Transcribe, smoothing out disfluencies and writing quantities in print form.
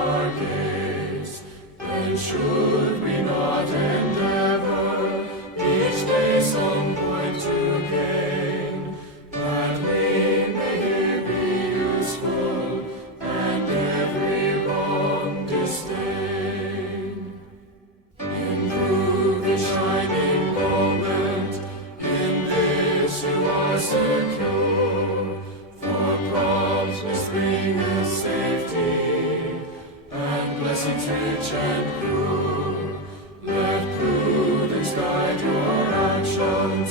our gaze, then should we not endeavor each day some point to gain, that we may here be useful and every wrong disdain? Improve the shining moment, in this you are secure, for promptness bringeth safety, and blessings rich and pure. Let prudence guide your actions,